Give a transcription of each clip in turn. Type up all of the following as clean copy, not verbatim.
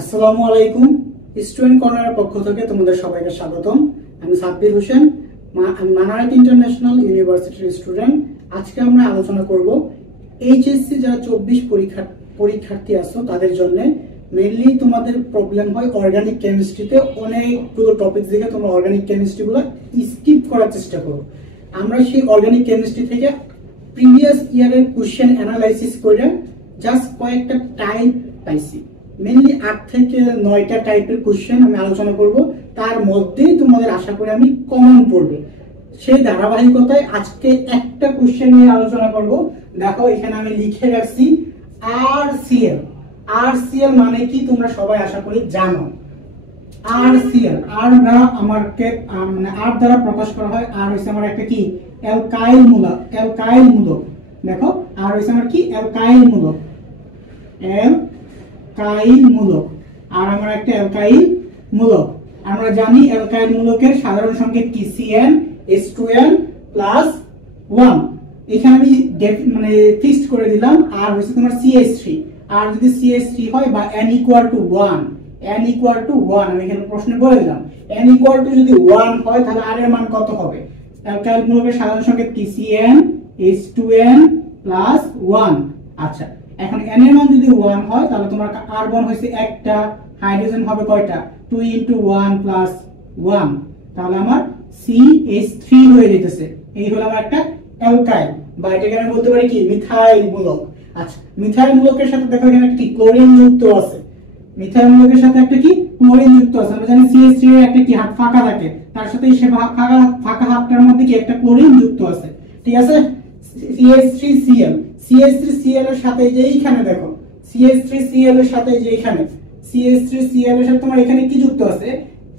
আসসালামু আলাইকুম। স্টুডেন্ট কর্নারের পক্ষ থেকে তোমাদের সবাইকে স্বাগতম। আমি সাব্বির হোসেন, মানারাত ইন্টারন্যাশনাল ইউনিভার্সিটির স্টুডেন্ট। আজকে আমরা আলোচনা করব এইচএসসি যারা 24 পরীক্ষার্থী আছো তাদের জন্য। মেইনলি তোমাদের প্রবলেম হয় অর্গানিক কেমিস্ট্রিতে, অনেকগুলো টপিক থেকে তোমরা অর্গানিক কেমিস্ট্রিগুলো স্কিপ করার চেষ্টা করো। আমরা সেই অর্গানিক কেমিস্ট্রি থেকে প্রিভিয়াস ইয়ারের কোশ্চেন অ্যানালাইসিস করে জাস্ট কয়েকটা টাইপ পাইছি। মেনলি 8 থেকে 9টা টাইপের কোশ্চেন আমি আলোচনা করব, তার মধ্যেই তোমাদের আশা করি আমি কমন পড়বে। সেই ধারাবাহিকতায় আজকে একটা কোশ্চেন নিয়ে আলোচনা করব। দেখো এখানে আমি লিখে রাখছি আরসিএল। আরসিএল মানে কি তোমরা সবাই আশা করি জানো। আরসিএল আর দ্বারা আমাকে মানে আর দ্বারা প্রকাশ করা হয়। আর হইছে আমার একটা কি অ্যালকাইল মূলক। অ্যালকাইল মূলক দেখো আর হইছে আমার কি অ্যালকাইল মূলক। অ্যালকাইল মূলক আর আমার একটা অ্যালকাইল মূলক। আমরা জানি অ্যালকাইল মূলকের সাধারণ সংকেত কি CnH2n + 1। এখানে আমি মানে ফিক্সড করে দিলাম আর হচ্ছে তোমার CH3। আর যদি CH3 হয় বা n = 1, n = 1 আমি এখানে প্রশ্নে বলে দিলাম n = যদি 1 হয় তাহলে r এর মান কত হবে? অ্যালকাইল মূলকের সাধারণ সংকেত কি CnH2n + 1। আচ্ছা, এখন n এর মান যদি 1 হয় তাহলে তোমার কার্বন হইছে একটা, হাইড্রোজেন হবে কয়টা? 2 × 1 + 1, তাহলে আমার CH3 হয়ে যেতেছে। এই হলো আমার একটা অ্যালকাইল, বা এটাকে আমি বলতে পারি কি মিথাইল মূলক। আচ্ছা, মিথাইল মূলকের সাথে দেখো এখানে একটা কি ক্লোরিন যুক্ত আছে। মিথাইল মূলকের সাথে একটা কি ক্লোরিন যুক্ত আছে। আমরা জানি CH3 এর একটা কি হাত ফাঁকা থাকে, তার সাথে সে ফাঁকা হাতটার মধ্যে কি একটা ক্লোরিন যুক্ত আছে। ঠিক আছে, CH3Cl। CH3Cl এর সাথে যে এইখানে দেখো CH3Cl এর সাথে যে এইখানে CH3Cl এর সাথে তোমার এখানে কি যুক্ত আছে?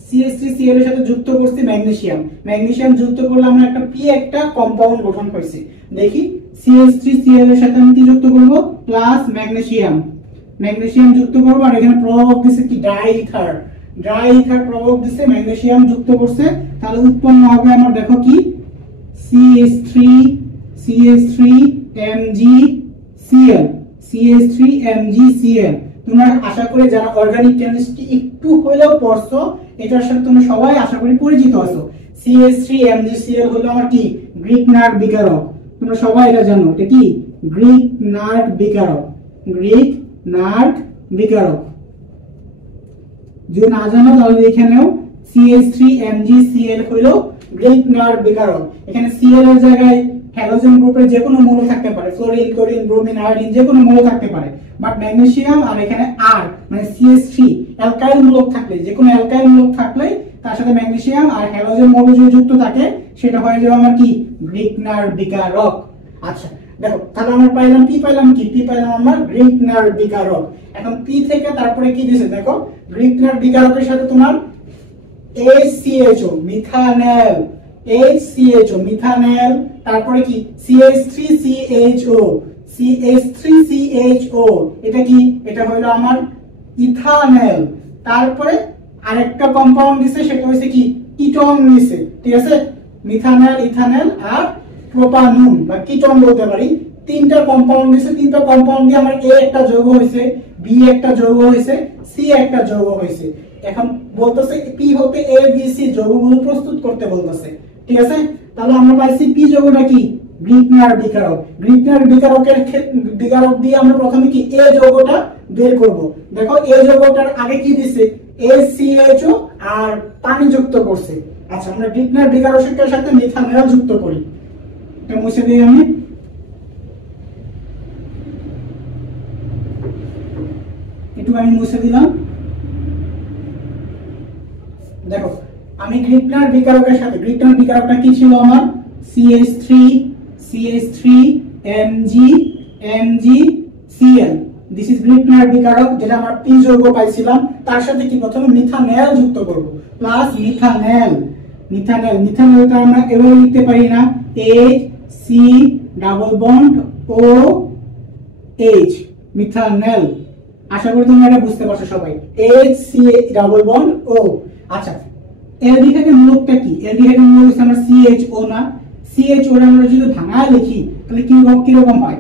CH3Cl এর সাথে যুক্ত করছি ম্যাগনেসিয়াম। ম্যাগনেসিয়াম যুক্ত করলে আমরা একটা একটা কম্পাউন্ড গঠন করছি। দেখি CH3Cl এর সাথে আমি কি যুক্ত করব? Plus magnesium. ম্যাগনেসিয়াম যুক্ত করব আর এখানে প্রভাবক দিছে কি ডাইইথার। ডাইইথার প্রভাবক দিছে, ম্যাগনেসিয়াম যুক্ত করছে, তাহলে উৎপন্ন হবে আমার দেখো কি CH3MgCl। CH3MgCl। তোমরা আশা করি যারা অর্গানিক কেমিস্ট্রি একটু হলেও পড়ছো, এটার সাথে তোমরা সবাই আশা করি পরিচিত আছো। CH3MgCl হলো আমার কি গ্রিগনার্ড বিকারক। তোমরা সবাই এটা জানো, এটা কি গ্রিগনার্ড বিকারক। গ্রিগনার্ড বিকারক যদি না জানো তাহলে এখানেও CH3MgCl হলো গ্রিগনার্ড বিকারক। এখানে Cl এর জায়গায় হ্যালোজেন গ্রুপের যে কোনো মৌল থাকতে পারে, ফ্লোরিন, ক্লোরিন, ব্রোমিন, আয়োডিন, যে কোনো মৌল থাকতে পারে। বাট ম্যাগনেসিয়াম আর এখানে R মানে CH3 অ্যালকাইল মূলক থাকলে, যে কোনো অ্যালকাইল মূলক থাকলে তার সাথে ম্যাগনেসিয়াম আর হ্যালোজেন মৌল যদি যুক্ত থাকে সেটা হয়ে যাবে আমার কি গ্রিগনার্ড বিকারক। আচ্ছা দেখো, তাহলে আমরা পাইলাম কি পাইলাম আমরা গ্রিগনার্ড বিকারক। এখন P থেকে তারপরে কি দিছে দেখো, গ্রিগনার্ড বিকারকের সাথে তোমার HCHO মিথানল, HCHO মিথানল, তারপরে কি CH3CHO, এটা কি এটা হলো আমার ইথানল। তারপরে আরেকটা কম্পাউন্ড দিছে, সেটা হইছে কি কিটোন দিছে। ঠিক আছে, মিথানল, ইথানল আর প্রোপানন বা কিটোন বলতে পারি। তিনটা কম্পাউন্ড দিছে, তিনটা কম্পাউন্ড দিয়ে আমার A একটা যৌগ হইছে, B একটা যৌগ হইছে, C একটা যৌগ হইছে। এখন বলতেছে P হতে ABC যৌগগুলো প্রস্তুত করতে বলতেছে। ঠিক আছে, তাহলে আমরা পাইছি P যৌগটা কি গ্রিগনার্ড বিকারক। গ্রিগনার্ড বিকারক দিয়ে আমরা প্রথমে কি A যৌগটা বের করব। দেখো A যৌগটার আগে কি দিছে HCHO আর পানি যুক্ত করছে। আচ্ছা, আমরা গ্রিগনার্ড বিকারকের সাথে মিথানল যুক্ত করি। এটা মুছে দিই আমি। একটু আমি মুছে দিলাম। দেখো আমি গ্রিগনার্ড বিকারকের সাথে, গ্রিগনার্ড বিকারকটা কি ছিল আমার CH3MgCl। দিস ইজ গ্রিগনার্ড বিকারক, যেটা আমরা P যৌগ পাইছিলাম। তার সাথে কি প্রথমে মিথানল যুক্ত করব, প্লাস মিথানলটা আমরা এভাবে লিখতে পারি না, HC♯OH মিথানল। আশা করি তোমরা এটা বুঝতে পারছো সবাই, HC♯O। আচ্ছা, অ্যালডিহাইডের মূলকটা কি? অ্যালডিহাইডের মূলক হচ্ছে আমরা CHO না। CHO আমরা যদি ভাঙা লিখি তাহলে কি রকম হয়?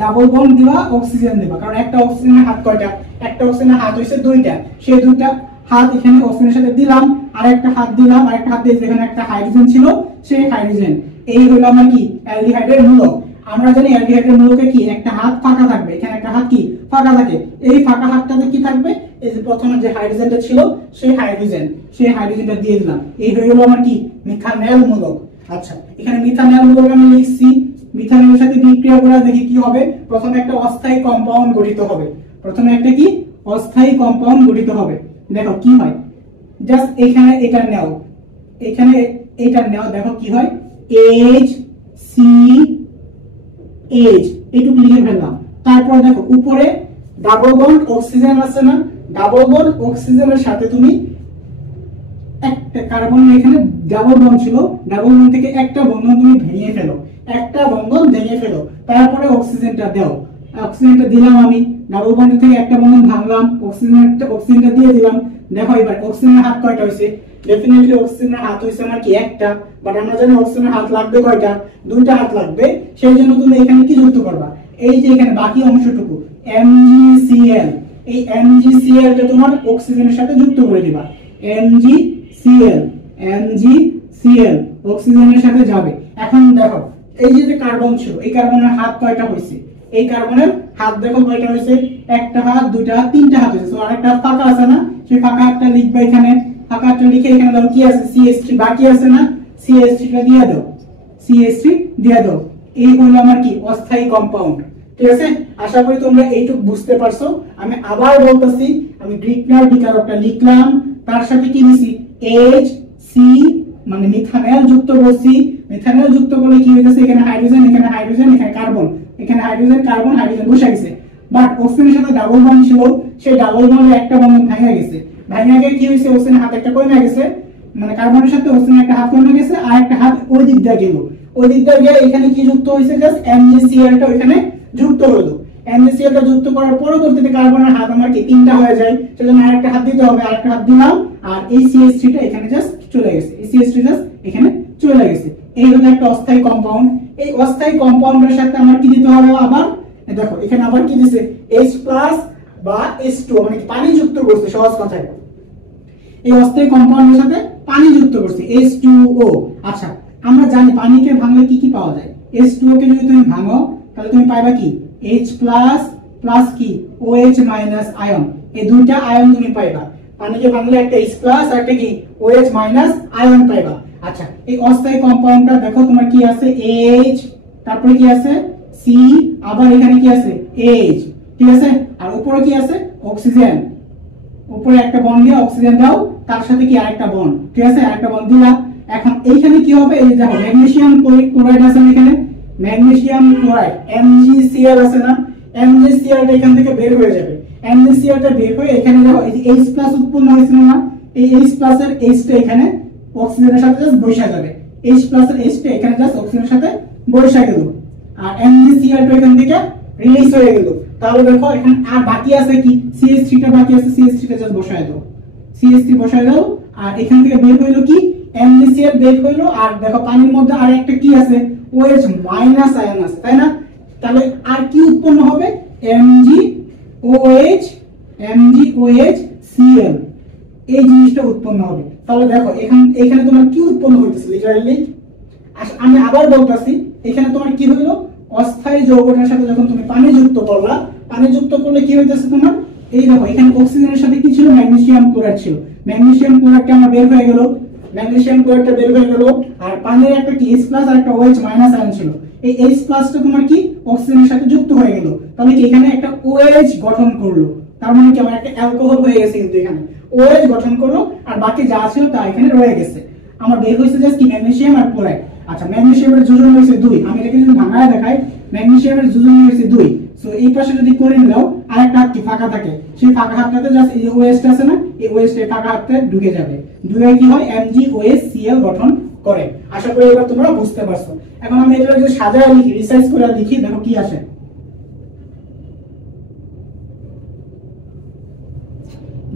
ডাবল বন্ড দিবা অক্সিজেন দিবা, কারণ একটা অক্সিজেনের হাত কয়টা, একটা অক্সিজেনের হাত হইছে দুইটা, সেই দুইটা হাত এখানে অক্সিজেনের সাথে দিলাম, আর একটা হাত দিলাম, আর একটা হাত দিয়ে যেখানে একটা হাইড্রোজেন ছিল সেই হাইড্রোজেন। এই হলো আমার কি অ্যালডিহাইডের মূলক। আমরা জানি অ্যালডিহাইডের মূলকে কি একটা হাত ফাঁকা থাকবে, এখানে একটা হাত কি ফাঁকা থাকে, এই ফাঁকা হাতটাতে কি থাকবে, এই যে প্রথমে যে হাইড্রোজেনটা ছিল সেই হাইড্রোজেনটা দিয়ে দিলাম, এই হয়ে গেল আমার কি মিথানল মূলক। আচ্ছা, এখানে মিথানল মূলক আমি লিখছি, মিথানলের সাথে বিক্রিয়া করে দেখি কি হবে। প্রথমে একটা অস্থায়ী কম্পাউন্ড গঠিত হবে, প্রথমে একটা কি অস্থায়ী কম্পাউন্ড গঠিত হবে। দেখো কি হয়, জাস্ট এখানে এটা নাও, এখানে এটা নাও, দেখো কি হয়, H C H এইটুকু লিখে ফেললাম। তারপর দেখো উপরে ডাবল বন্ড অক্সিজেন আছে না, ডাবল বন্ড অক্সিজেনের সাথে তুমি একটা কার্বন, এখানে ডাবল বন্ড ছিল, ডাবল বন্ড থেকে একটা বন্ধন তুমি ভেঙে ফেলো, একটা বন্ধন ভেঙে ফেলো, তারপরে অক্সিজেনটা দাও। অক্সিজেনটা দিলাম আমি, ডাবল বন্ড থেকে একটা বন্ধন ভাঙলাম, অক্সিজেনটা দিয়ে দিলাম। দেখো এবার অক্সিজেনের হাত কয়টা হইছে, ডেফিনেটলি অক্সিজেনের হাত হইছে আমার কি একটা, বাট আমরা জানি অক্সিজেনের হাত লাগবে কয়টা, দুইটা হাত লাগবে। সেই জন্য তুমি এখানে কি যুক্ত করবা, এই যে এখানে বাকি অংশটুকু MgCl, এই MgCl টা তোমার অক্সিজেনের সাথে যুক্ত করে দিবা, MgCl অক্সিজেনের সাথে যাবে। এখন দেখো এই যে কার্বন ছিল, এই কার্বনের হাত কয়টা হইছে, এই কার্বনের হাত দেখো কয়টা হইছে, একটা হাত, দুইটা হাত, তিনটা হাত হইছে। সো আরেকটা হাত ফাঁকা আছে না, সেই ফাঁকা হাতটা লিখবে এখানে, ফাঁকা হাতটা লিখে এখানে দাও কি আছে, CH3 বাকি আছে না, CH3 টা দিয়ে দাও, CH3 দিয়ে দাও। এই হলো আমার কি অস্থায়ী কম্পাউন্ড। ঠিক আছে, আশা করি তোমরা এইটুকু বুঝতে পারছো। আমি আবার বলতেছি, আমি গ্রিকনার বিকারকটা লিখলাম, তার সাথে কি দিছি HC মানে মিথানল যুক্ত করছি। মিথানল যুক্ত করলে কি হইতাছে, এখানে হাইড্রোজেন, এখানে হাইড্রোজেন, এখানে কার্বন, এখানে হাইড্রোজেন কার্বন, হাইড্রোজেন বসে গেছে। বাট অক্সিজেনের সাথে ডাবল বন্ড ছিল, সেই ডাবল বন্ডে একটা বন্ধন ভেঙে গেছে, ভেঙে গিয়ে কি হইছে, অক্সিজেনের হাত একটা কমে গেছে, মানে কার্বনের সাথে অক্সিজেনের একটা হাত কমে গেছে, আর একটা হাত ওই দিক দিয়ে গেল, ওই দিক দিয়ে গিয়ে এখানে কি যুক্ত হইছে, জাস্ট MgCl টা এখানে যুক্ত হলো। MgCl টা যুক্ত করার পরবর্তীতে কার্বনের হাত আমার কি তিনটা হয়ে যায়, সেজন্য আরেকটা হাত দিতে হবে, আরেকটা হাত দিলাম, আর এই CH3 টা এখানে জাস্ট চলে গেছে, এই CH3 জাস্ট এখানে চলে গেছে। এই হলো একটা অস্থায়ী কম্পাউন্ড। এই অস্থায়ী কম্পাউন্ডের সাথে আমার কি দিতে হবে, আবার দেখো এখানে আবার কি দিছে, H+ বা H2 মানে পানি যুক্ত করছে, সহজ কথায় এই অস্থায়ী কম্পাউন্ডের সাথে পানি যুক্ত করছে, H2O। আচ্ছা, আমরা জানি পানিকে ভাঙলে কি কি পাওয়া যায়, H2O কে যদি তুমি ভাঙো তাহলে তুমি পাইবা কি H+ প্লাস কি OH মাইনাস আয়ন, এই দুইটা আয়ন তুমি পাইবা। পানিকে ভাঙলে একটা H+ আর একটা কি OH মাইনাস আয়ন পাইবা। আচ্ছা, এই অস্থায়ী কম্পাউন্ডটা দেখো তোমার কি আছে, H, তারপরে কি আছে C, আবার এখানে কি আছে H, ঠিক আছে, আর উপরে কি আছে অক্সিজেন, উপরে একটা বন্ড দিয়ে অক্সিজেন দাও, তার সাথে কি আরেকটা বন্ড, ঠিক আছে, আরেকটা বন্ড দিলা। এখন এইখানে কি হবে, এই দেখো ম্যাগনেসিয়াম ক্লোরাইড আছে এখানে, ম্যাগনেসিয়াম ক্লোরাইড MgCl আছে না, MgCl টা এখান থেকে বের হয়ে যাবে, MgCl টা বের হয়ে এখানে দেখো এই যে H+ উৎপন্ন হয়েছে না, এই H+ এর H টা এখানে অক্সিজেনের সাথে জাস্ট বসে যাবে, H+ এর H টা এখানে জাস্ট অক্সিজেনের সাথে বসে গেল, আর MgCl টা এখান থেকে রিলিজ হয়ে গেল। তাহলে দেখো এখানে আর বাকি আছে কি, CH3 টা বাকি আছে, CH3 টা জাস্ট বসায় দাও, CH3 বসায় দাও, আর এখান থেকে বের হইলো কি MgCl বের হইলো, আর দেখো পানির মধ্যে আর একটা কি আছে, OH মাইনাস আয়ন আছে, তাই না? তাহলে আর কি উৎপন্ন হবে, MgOH এই জিনিসটা উৎপন্ন হবে। তাহলে দেখো এখানে তোমার কি উৎপন্ন হইতেছে, লিটারালি আমি আবার বলতাছি, এখানে তোমার কি হইলো, অস্থায়ী যৌগটার সাথে যখন তুমি পানি যুক্ত করলা, পানি যুক্ত করলে কি হইতেছে তোমার, এই দেখো এখানে অক্সিজেনের সাথে কি ছিল, ম্যাগনেসিয়াম ক্লোরাইড ছিল, ম্যাগনেসিয়াম ক্লোরাইডটা আমার বের হয়ে গেল, ম্যাগনেসিয়াম ক্লোরাইডটা বের হয়ে গেল, আর পানির একটা কি H+ আর একটা OH মাইনাস আয়ন ছিল, এই H+ টা তোমার কি অক্সিজেনের সাথে যুক্ত হয়ে গেল, তাহলে কি এখানে একটা OH গঠন করলো, তার মানে কি আমার একটা অ্যালকোহল হয়ে গেছে, কিন্তু এখানে OH গঠন করলো, আর বাকি যা ছিল তা এখানে রয়ে গেছে। আমার বের হইছে জাস্ট কি ম্যাগনেসিয়াম আর ক্লোরাইড। আচ্ছা, ম্যাগনেসিয়ামের যোজন হইছে 2, আমি এটাকে যদি ভাঙায় দেখাই, ম্যাগনেসিয়ামের যোজন হইছে 2। সো এই পাশে যদি করে নাও, আরেকটা হাত কি ফাঁকা থাকে, সেই ফাঁকা হাতটাতে জাস্ট এই OH টা আছে না, এই OH টা ফাঁকা হাতে ঢুকে যাবে, ঢুকে কি হয় MgOHCl গঠন করে। আশা করি এবার তোমরা বুঝতে পারছো। এখন আমি এটা যদি সাজায় লিখি, রিসার্চ করে লিখি, দেখো কি আসে।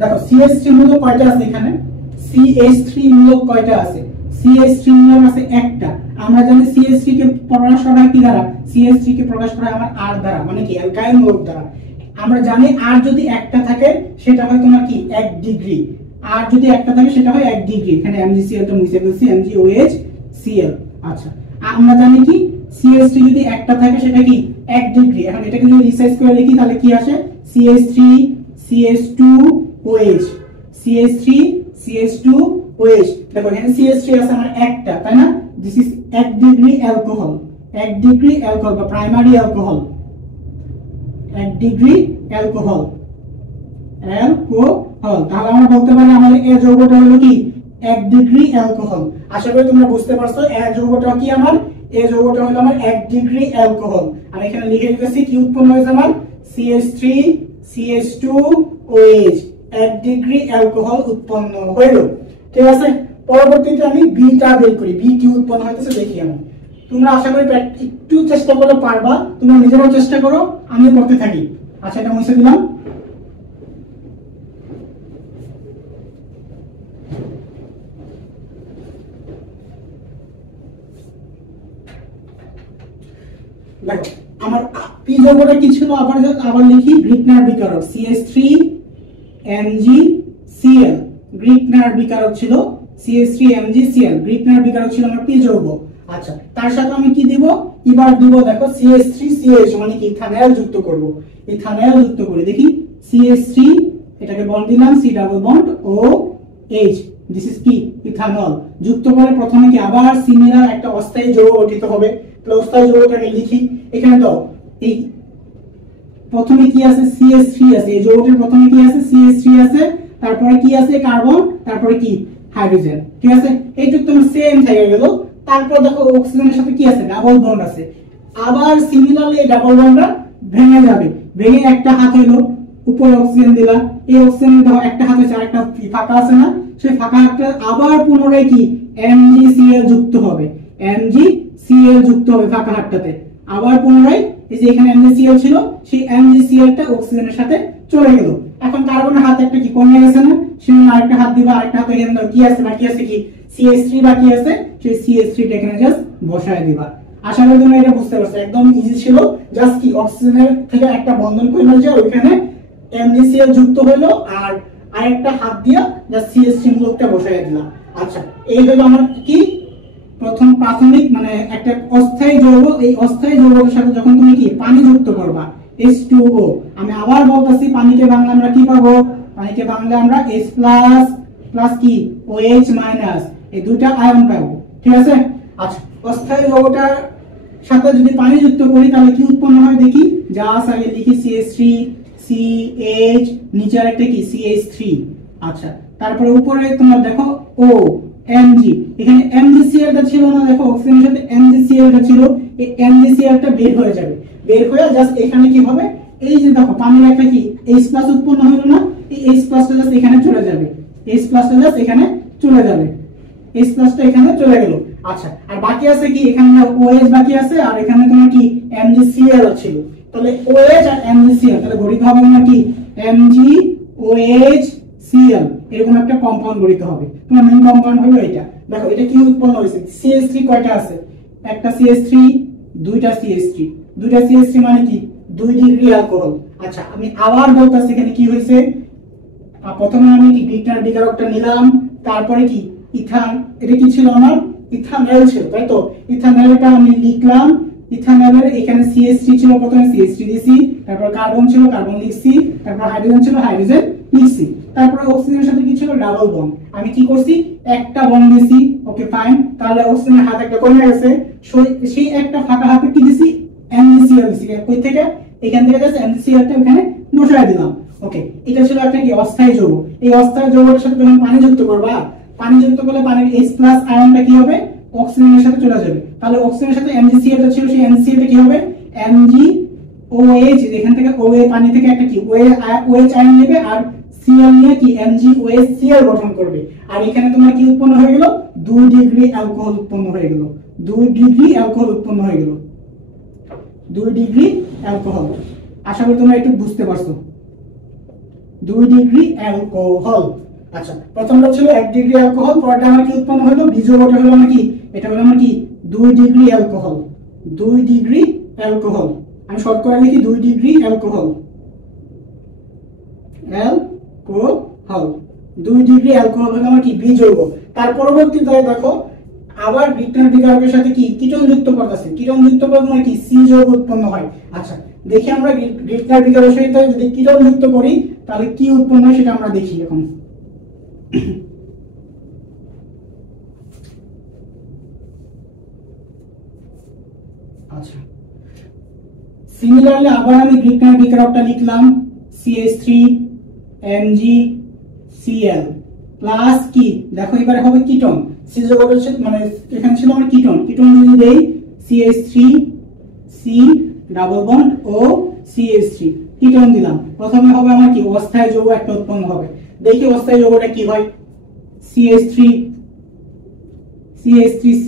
দেখো CH3 মূলক কয়টা আছে এখানে, CH3 মূলক কয়টা আছে, CH3 নিলাম আছে একটা। আমরা জানি CH3 কে প্রকাশ করা হয় কি দ্বারা? CH3 কে প্রকাশ করা হয় আমার R দ্বারা, মানে কি অ্যালকাইল মূলক দ্বারা। আমরা জানি R যদি একটা থাকে সেটা হয় তোমার কি 1 ডিগ্রি। R যদি একটা থাকে সেটা হয় 1 ডিগ্রি। এখানে MgCl টা মুছে ফেলছি, MgOHCl। আচ্ছা, আমরা জানি কি CH3 যদি একটা থাকে সেটা কি 1 ডিগ্রি। এখন এটাকে যদি রিসাইজ করে লিখি তাহলে কি আসে? CH3 CH2OH, CH3 CH2OH। দেখো এখানে CH3 আছে আমার একটা, তাই না? This is 1 degree alcohol, 1 degree alcohol বা প্রাইমারি অ্যালকোহল, 1 ডিগ্রি অ্যালকোহল, তাহলে আমরা বলতে পারি আমাদের এই যৌগটা হলো কি 1 ডিগ্রি অ্যালকোহল। আশা করি তোমরা বুঝতে পারছো এই যৌগটা কি আমার, এই যৌগটা হলো আমার 1 ডিগ্রি অ্যালকোহল। আমি এখানে লিখে দিতেছি কি উৎপন্ন হয়েছে আমার, CH3 CH2OH, 1 ডিগ্রি অ্যালকোহল উৎপন্ন হলো। ঠিক আছে, পরবর্তীতে আমি বিটা বের করি, বি কি উৎপন্ন হইতেছে দেখি আমি। তোমরা আশা করি একটু চেষ্টা করলে পারবা, তোমরা নিজেরাও চেষ্টা করো, আমিও করতে থাকি। আচ্ছা, এটা মুছে দিলাম। দেখো আমার পি যৌগটা কি ছিল, আবার লিখি, গ্রিগনার বিকারক CH3 MgCl, গ্রিগনার বিকারক ছিল CH3 MgCl, গ্রিগনার বিকারক ছিল আমার পি যৌগ। আচ্ছা, তার সাথে আমি কি দিব, এবার দিব দেখো CH3CH, মানে কি ইথানল যুক্ত করব। ইথানল যুক্ত করে দেখি CH3, এটাকে বন্ড দিলাম, C double bond OH, this is কি ইথানল। যুক্ত করে প্রথমে কি আবার সিমিলার একটা অস্থায়ী যৌগ গঠিত হবে। তাহলে অস্থায়ী যৌগটাকে লিখি, এখানে দাও এই প্রথমে কি আছে CH3 আছে, এই যৌগটির প্রথমে কি আছে CH3 আছে, তারপরে কি আছে কার্বন, তারপরে কি হাইড্রোজেন। ঠিক আছে, এইটুকু তো সেম থেকে গেল। তারপর দেখো অক্সিজেনের সাথে কি আছে, ডাবল বন্ড আছে। আবার সিমিলারলি এই ডাবল বন্ডটা ভেঙে যাবে, ভেঙে একটা হাত হইলো, উপরে অক্সিজেন দিলা, এই অক্সিজেন দাও একটা হাত হচ্ছে, আরেকটা ফাঁকা আছে না, সেই ফাঁকা হাতটা আবার পুনরায় কি MgCl যুক্ত হবে, MgCl যুক্ত হবে ফাঁকা হাতটাতে। আবার পুনরায় এই যে এখানে MgCl ছিল, সেই MgCl টা অক্সিজেনের সাথে চলে গেল। এখন কার্বনের হাত একটা কি কমে গেছে না, সেই আরেকটা হাত দিবা, আরেকটা হাত এখানে দাও, কি আছে বাকি আছে কি CH3 বাকি আছে, সেই CH3 টা এখানে জাস্ট বসায় দিবা। আশা করি তোমরা এটা বুঝতে পারছো, একদম ইজি ছিল। জাস্ট কি অক্সিজেনের থেকে একটা বন্ধন করে যে ওইখানে MgCl যুক্ত হলো, আর আরেকটা হাত দিয়া জাস্ট CH3 মূলকটা বসায় দিলাম। আচ্ছা, এই হলো আমার কি প্রথম প্রাথমিক, মানে একটা অস্থায়ী যৌগ। এই অস্থায়ী যৌগের সাথে যখন তুমি কি পানি যুক্ত করবা, H2O, আমি আবার বলতাছি পানিকে বাংলা আমরা কি পাবো, পানিকে বাংলা আমরা H প্লাস কি OH মাইনাস, এই দুইটা আয়ন পাবো। ঠিক আছে, আচ্ছা, অস্থায়ী যৌগটার সাথে যদি পানি যুক্ত করি তাহলে কি উৎপন্ন হয় দেখি, যা আছে আগে লিখি CH3 CH, নিচে আরেকটা কি CH3। আচ্ছা, তারপরে উপরে তোমরা দেখো O Mg, এখানে MgCl টা ছিল না, দেখো অক্সিজেনের সাথে MgCl টা ছিল, এই MgCl টা বের হয়ে যাবে, বের হয়ে জাস্ট এখানে কি হবে, এই যে দেখো পানির একটা কি H+ উৎপন্ন হলো না, এই H+ টা জাস্ট এখানে চলে যাবে, H+ টা জাস্ট এখানে চলে যাবে, H+ টা এখানে চলে গেল। আচ্ছা, আর বাকি আছে কি এখানে OH বাকি আছে, আর এখানে তোমার কি MgCl ছিল। তাহলে OH আর MgCl তাহলে গঠিত হবে না কি MgOHCl, এরকম একটা কম্পাউন্ড গঠিত হবে। তোমার মেইন কম্পাউন্ড হলো এটা। দেখো এটা কি উৎপন্ন হয়েছে, CH3 কয়টা আছে, একটা CH3, দুইটা CH3, দুইটা CH3 মানে কি 2 ডিগ্রি অ্যালকোহল। আচ্ছা, আমি আবার বলতাছি এখানে কি হয়েছে, প্রথমে আমি কি গ্রিগনার বিকারকটা নিলাম, তারপরে কি ইথান, এটা কি ছিল আমার ইথানল ছিল, তাই তো ইথানলটা আমি লিখলাম, ইথানলের এখানে CH3 ছিল, প্রথমে CH3 দিছি, তারপর কার্বন ছিল, কার্বন লিখছি, তারপর হাইড্রোজেন ছিল, হাইড্রোজেন লিখছি, তারপর অক্সিজেনের সাথে কি ছিল ডাবল বন্ড, আমি কি করছি একটা বন্ড দিছি। ওকে ফাইন, তাহলে অক্সিজেনের হাত একটা কমে গেছে, সেই একটা ফাঁকা হাতে কি দিছি MgCl দিছি, কই থেকে এখান থেকে জাস্ট MgCl টা এখানে বসায় দিলাম। ওকে, এটা ছিল একটা কি অস্থায়ী যৌগ। এই অস্থায়ী যৌগের সাথে যখন পানি যুক্ত করবা, পানি যুক্ত করলে পানির H+ আয়নটা কি হবে অক্সিজেনের সাথে চলে যাবে। তাহলে অক্সিজেনের সাথে MgCl টা ছিল, সেই MgCl টা কি হবে MgOH, এখান থেকে OH পানি থেকে একটা কি OH আয়ন নেবে, আর Cl নিয়ে কি MgOHCl গঠন করবে। আর এখানে তোমার কি উৎপন্ন হয়ে গেল 2 ডিগ্রি অ্যালকোহল উৎপন্ন হয়ে গেল, 2 ডিগ্রি অ্যালকোহল উৎপন্ন হয়ে গেল, 2 ডিগ্রি অ্যালকোহল। আশা করি তোমরা একটু বুঝতে পারছো, 2 ডিগ্রি অ্যালকোহল। আচ্ছা, প্রথমটা ছিল 1 ডিগ্রি অ্যালকোহল, পরেরটা আমার কি উৎপন্ন হলো, বিযোগটা হলো আমার কি, এটা হলো আমার কি 2 ডিগ্রি অ্যালকোহল। 2 ডিগ্রি অ্যালকোহল, আমি শর্ট করে লিখি 2 ডিগ্রি অ্যালকোহল। 2 ডিগ্রি অ্যালকোহল হলো আমার কি বিযৌগ। তার পরবর্তীতে দেখো আবার গ্রিকটার বিকারকের সাথে কি কিটোন যুক্ত করতেছে, কিটোন যুক্ত করলে মানে কি সি যৌগ উৎপন্ন হয়। আচ্ছা, দেখি আমরা গ্রিকটার বিকারের সাথে যদি কিটোন যুক্ত করি তাহলে কি উৎপন্ন হয় সেটা আমরা দেখি এখন। আচ্ছা, সিমিলারলি আবার আমি গ্রিকটার বিকারকটা লিখলাম CH3MgCl প্লাস কি, দেখো এবারে হবে কিটোন, সি যৌগটা মানে এখানে ছিল আমার কিটোন, কিটোন যদি দেই CH3C ডাবল বন্ড ও CH3 কিটোন দিলাম, প্রথমে হবে আমার কি অস্থায়ী যৌগ একটা উৎপন্ন হবে। দেখি অস্থায়ী যৌগটা কি হয়, CH3C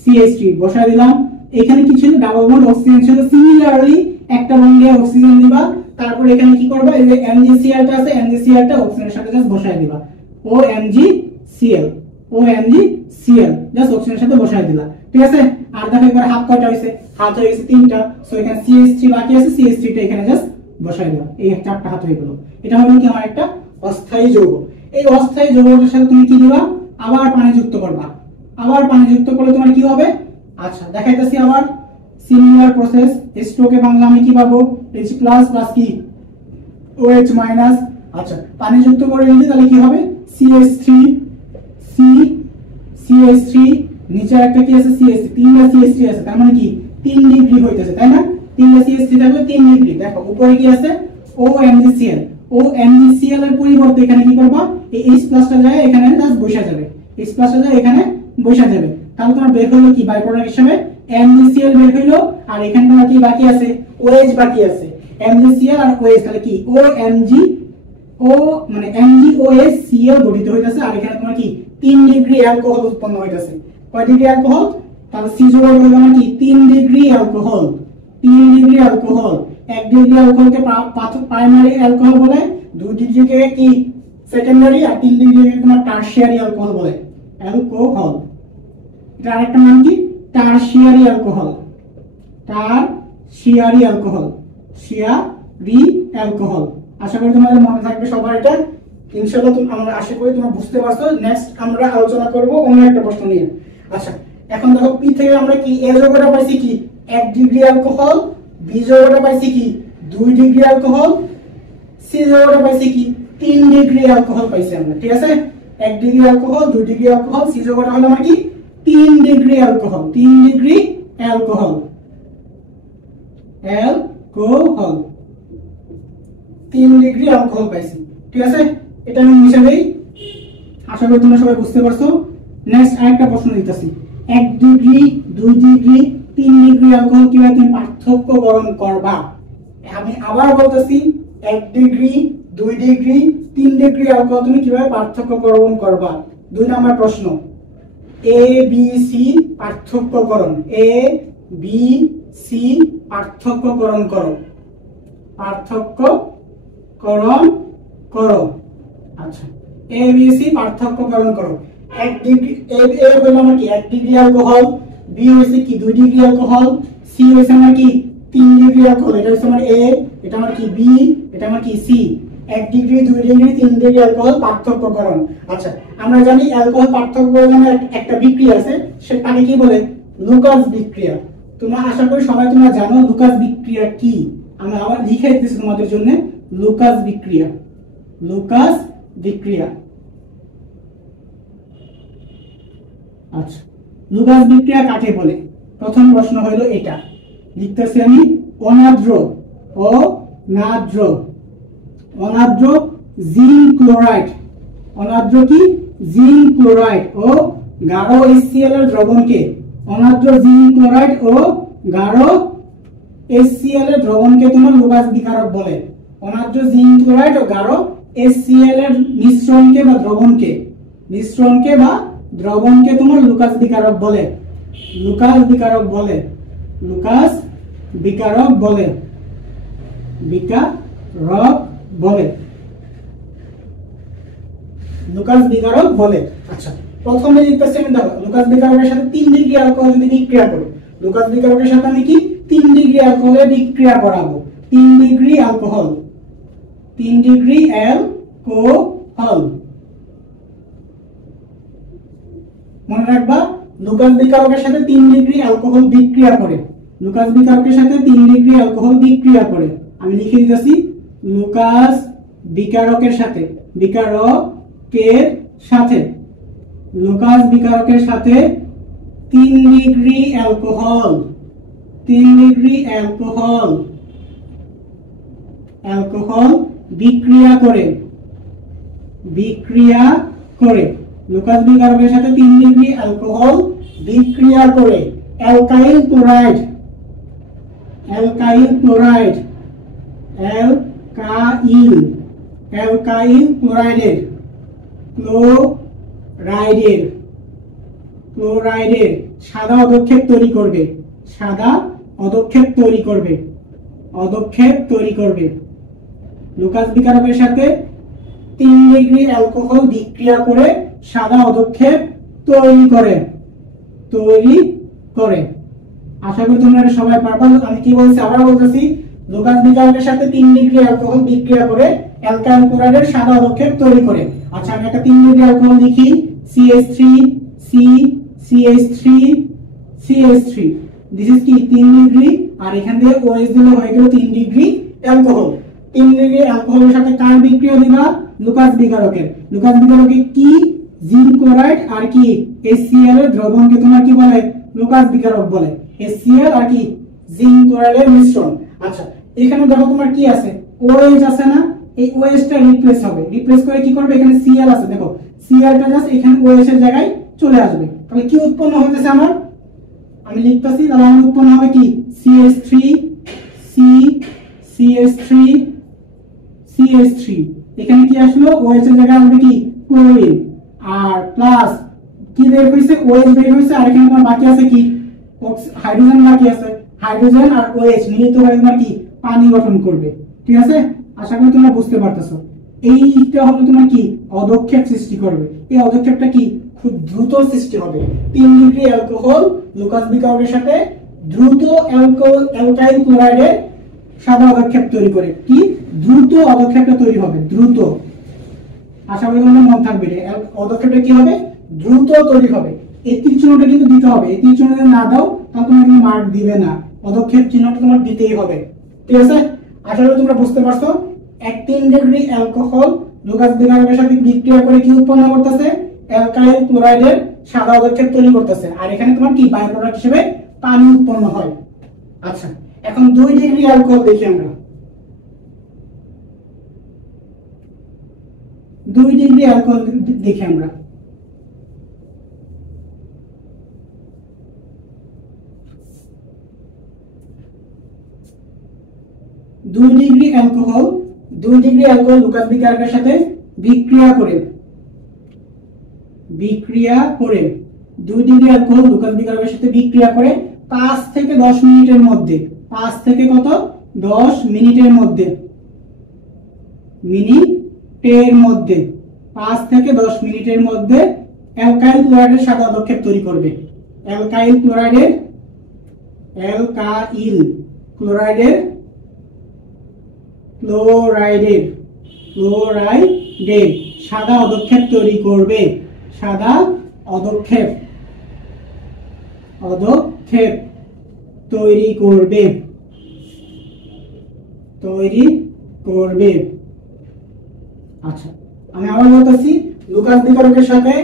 CH3 বসায় দিলাম, এখানে কি ছিল ডাবল বন্ড অক্সিজেন ছিল, সিমিলারলি একটা বন্ডে অক্সিজেন দিবা, তারপর এখানে কি করবা, এই যে MgCl টা আছে MgCl টা অক্সিজেনের সাথে জাস্ট বসায় দিবা, OMgCl জাস্ট অক্সিজেনের সাথে বসায় দিলা, ঠিক আছে। আর দেখো এবার হাত কয়টা হইছে, হাত হয়ে গেছে 3টা, সো এখানে CH3 বাকি আছে, CH3 টা এখানে জাস্ট বসায় দিবা, এই 4টা হাত হয়ে গেল। এটা হলো কি আমার একটা অস্থায়ী যৌগ। এই অস্থায়ী যৌগটার সাথে তুমি কি দিবা, আবার পানি যুক্ত করবা, আবার পানি যুক্ত করলে তোমার কি হবে, আচ্ছা দেখাইতেছি আবার সিমিলার প্রসেস। H2 কে বাংলা আমি কি পাবো, H প্লাস প্লাস কি OH মাইনাস, আচ্ছা পানি যুক্ত করে নিলে তাহলে কি হবে, CH3 নিচে একটা কি আছে CH3, তিনটা CH3 আছে, তার মানে কি 3 ডিগ্রি হইতেছে, তাই না, তিনটা CH3 থাকলে 3 ডিগ্রি। দেখো উপরে কি আছে OMgCl এর পরিবর্তে এখানে কি করবা, এই H প্লাসটা যায় এখানে জাস্ট বসা যাবে, H প্লাসটা যায় এখানে বসা যাবে, তাহলে তোমার বের হলো কি বাই প্রোডাক্ট হিসেবে MgCl বের হইলো, আর এখানে তোমার কি বাকি আছে, OH বাকি আছে, MgCl আর OH, তাহলে কি মানে MgOHCl গঠিত হইতাছে, আর এখানে তোমার কি 3 ডিগ্রি অ্যালকোহল উৎপন্ন হইতাছে। কয় ডিগ্রি অ্যালকোহল, তাহলে সি যৌগ হলো মানে কি 3 degree alcohol. 3 degree alcohol, 1 degree অ্যালকোহলকে প্রাইমারি অ্যালকোহল বলে, 2 ডিগ্রিকে কি সেকেন্ডারি, আর 3 ডিগ্রিকে তোমার টারশিয়ারি অ্যালকোহল বলে, অ্যালকোহল। এটা আরেকটা নাম কি টারশিয়ারি অ্যালকোহল, টারশিয়ারি অ্যালকোহল। আশা করি তোমাদের মনে থাকবে সবার এটা, ইনশাআল্লাহ আমরা আশা করি তোমরা বুঝতে পারছো। নেক্সট আমরা আলোচনা করব অন্য একটা প্রশ্ন নিয়ে। আচ্ছা, এখন দেখো পি থেকে আমরা কি এ যৌগটা পাইছি কি 1 ডিগ্রি অ্যালকোহল, বি যৌগটা পাইছি কি 2 ডিগ্রি অ্যালকোহল, সি যৌগটা পাইছি কি 3 ডিগ্রি অ্যালকোহল পাইছি আমরা, ঠিক আছে। 1 degree alcohol, 2 degree alcohol, C যৌগটা হলো আমার কি 3 degree alcohol, 3 degree alcohol, 3 degree alcohol পাইছি, ঠিক আছে। এটা আমি হিসাবেই আশা করি তোমরা সবাই বুঝতে পারছো। নেক্সট আরেকটা প্রশ্ন দিতেছি, 1 ডিগ্রি, 2 ডিগ্রি, 3 ডিগ্রি অ্যালকোহল কিভাবে তুমি পার্থক্যকরণ করবা। আমি আবার বলতেছি 1 ডিগ্রি, 2 ডিগ্রি, 3 ডিগ্রি অ্যালকোহল তুমি কিভাবে পার্থক্যকরণ করবা। 2 নাম্বার প্রশ্ন, A B C পার্থক্যকরণ, A B C পার্থক্যকরণ করো, পার্থক্যকরণ করো। আচ্ছা, এ বি সি পার্থক্যকরণ করো। 1 ডিগ্রি এ হলো আমার কি 1 ডিগ্রি অ্যালকোহল, বি হইছে কি 2 ডিগ্রি অ্যালকোহল, সি হইছে আমার কি 3 ডিগ্রি অ্যালকোহল। এটা হইছে আমার এ, এটা আমার কি বি, এটা আমার কি C. 1 degree, 2 degree, 3 degree alcohol পার্থক্যকরণ। আচ্ছা, আমরা জানি অ্যালকোহল পার্থক্যকরণের একটা বিক্রিয়া আছে, সেটাকে কি বলে, লুকাস বিক্রিয়া। তোমরা আশা করি সবাই তোমরা জানো লুকাস বিক্রিয়া কি। আমি আবার লিখে দিতেছি তোমাদের জন্য, লুকাস বিক্রিয়া, লুকাস বিক্রিয়া। আচ্ছা, লুকাস বিক্রিয়া কাকে বলে। প্রথম প্রশ্ন হলো এটা, লিখতেছি আমি অনাদ্র জিঙ্ক ক্লোরাইড, অনাদ্র কি জিঙ্ক ক্লোরাইড ও গাঢ় HCl এর দ্রবণকে, অনাদ্র জিঙ্ক ক্লোরাইড ও গাঢ় HCl এর দ্রবণকে তোমার লুকাস বিকারক বলে। অনাদ্র জিঙ্ক ক্লোরাইড ও গাঢ় HCl এর মিশ্রণকে বা দ্রবণকে, তোমার লুকাস বিকারক বলে, লুকাস বিকারক বলে। লুকাস বিকারক বলে। আচ্ছা, প্রথমে লিখতেছি আমি, দেখো লুকাস বিকারকের সাথে 3 ডিগ্রি অ্যালকোহল যদি বিক্রিয়া করি, লুকাস বিকারকের সাথে আমি কি 3 ডিগ্রি অ্যালকোহলে বিক্রিয়া করাবো। 3 ডিগ্রি অ্যালকোহল, 3 ডিগ্রি অ্যালকোহল, মনে রাখবা লুকাস বিকারকের সাথে 3 ডিগ্রি অ্যালকোহল বিক্রিয়া করে, লুকাস বিকারকের সাথে 3 ডিগ্রি অ্যালকোহল বিক্রিয়া করে। আমি লিখে দিতেছি লুকাস বিকারকের সাথে, বিকারকের সাথে, লুকাস বিকারকের সাথে 3 degree alcohol, 3 degree alcohol, alcohol বিক্রিয়া করে, বিক্রিয়া করে, লুকাস বিকারকের সাথে 3 ডিগ্রি অ্যালকোহল বিক্রিয়া করে alkyl chloride, alkyl chloride, alkyl, alkyl ক্লোরাইডের, ক্লোরাইডের, ক্লোরাইডের সাদা অধক্ষেপ তৈরি করবে, সাদা অধক্ষেপ তৈরি করবে, অধক্ষেপ তৈরি করবে। লুকাস বিকারকের সাথে 3 ডিগ্রি অ্যালকোহল বিক্রিয়া করে সাদা অধক্ষেপ তৈরি করে, তৈরি করে। আশা করি তোমরা এটা সবাই পারবা। আমি কি বলছি আবার বলতেছি, লুকাস বিকারকের সাথে 3 ডিগ্রি অ্যালকোহল বিক্রিয়া করে অ্যালকাইল ক্লোরাইডের সাদা অধক্ষেপ তৈরি করে। আচ্ছা, আমি একটা 3 ডিগ্রি অ্যালকোহল লিখি, CH3 C CH3 CH3, this is কি 3 ডিগ্রি, আর এখান থেকে OH দিলে হয়ে গেল 3 ডিগ্রি অ্যালকোহল। 3 ডিগ্রি অ্যালকোহলের সাথে কার বিক্রিয়া দিবা? লুকাস বিকারকের। লুকাস বিকারকে কি জিঙ্ক ক্লোরাইড আর কি HCl এর দ্রবণকে তোমরা কি বলে? লুকাস বিকারক বলে। HCl আর কি জিঙ্ক ক্লোরাইডের মিশ্রণ। আচ্ছা, এখানে দেখো তোমার কি আছে, OH আছে না, এই OH টা রিপ্লেস হবে, রিপ্লেস করে কি করবে, এখানে Cl আছে, দেখো Cl টা জাস্ট এখানে OH এর জায়গায় চলে আসবে। তাহলে কি উৎপন্ন হইতেছে আমার? আমি লিখতেছি, তাহলে আমার উৎপন্ন হবে কি CH3 C CH3 CH3, এখানে কি আসলো, OH এর জায়গায় আসবে কি ক্লোরিন, আর প্লাস কি বের হইছে, OH বের হইছে, আর এখানে তোমার বাকি আছে কি হাইড্রোজেন বাকি আছে, হাইড্রোজেন আর OH মিলিত হয়ে তোমার কি পানি গঠন করবে। ঠিক আছে, আশা করি তোমরা বুঝতে পারতেছো। এইটা হলো তোমার কি অধক্ষেপ সৃষ্টি করবে। এই অধক্ষেপটা কি খুব দ্রুত সৃষ্টি হবে। 3 ডিগ্রি অ্যালকোহল লুকাস বিকারকের সাথে দ্রুত অ্যালকাইল ক্লোরাইডের সাদা অধক্ষেপ তৈরি করে, কি দ্রুত অধক্ষেপটা তৈরি হবে, দ্রুত। আশা করি তোমাদের মনে থাকবে, অধক্ষেপটা কি হবে, দ্রুত তৈরি হবে। এই তীর চিহ্নটা কিন্তু দিতে হবে, এই তীর চিহ্ন যদি না দাও তাহলে তুমি কিন্তু মার্ক দিবে না, অধক্ষেপ চিহ্নটা তোমার দিতেই হবে। ঠিক আছে, আশা করি তোমরা বুঝতে পারছো। 3 ডিগ্রি অ্যালকোহল লুকাস বিকারকের সাথে বিক্রিয়া করে কি উৎপন্ন করতেছে, অ্যালকাইল ক্লোরাইডের সাদা অধক্ষেপ তৈরি করতেছে, আর এখানে তোমার কি বাই প্রোডাক্ট হিসেবে পানি উৎপন্ন হয়। আচ্ছা, এখন 2 ডিগ্রি অ্যালকোহল দেখি আমরা। 2 ডিগ্রি অ্যালকোহল দেখি আমরা। দুই ডিগ্রি অ্যালকোহল লুকাস বিকারকের সাথে বিক্রিয়া করে 2 ডিগ্রি অ্যালকোহল লুকাস বিকারকের সাথে বিক্রিয়া করে 5 থেকে 10 মিনিটের মধ্যে, 5 থেকে কত 10 মিনিটের মধ্যে, মিনিটের মধ্যে 5 থেকে 10 মিনিটের মধ্যে অ্যালকাইল ক্লোরাইডের সাদা অধক্ষেপ তৈরি করবে। অ্যালকাইল ক্লোরাইডের সাদা অধক্ষেপ তৈরি করবে, সাদা অধক্ষেপ তৈরি করবে। আচ্ছা, আমি আবার বলতেছি, লুকাস বিকারকের সাথে